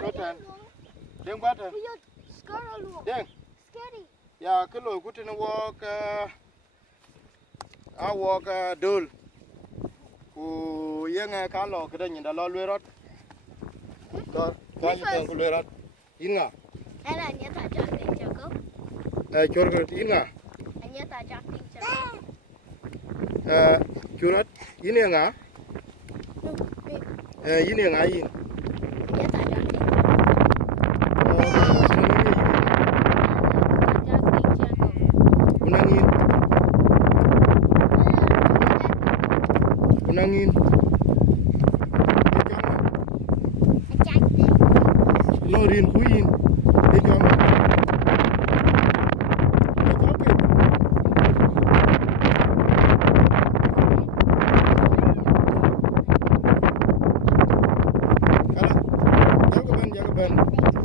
có thằng đen quá thằng đen ya cái lối của nó walk I walk dul ku yang ka lo cái đây nhìn đã lo lưới rót có những cái lưới rót in ngà anh nhớ ta chắc tiếng chưa có cho cái in ngà anh nhớ ta chắc tiếng chưa chú rót in ngà in ngà in nhớ ta chắc tiếng Unangin. No rin huin. Ikam. Kala. Jaga ban.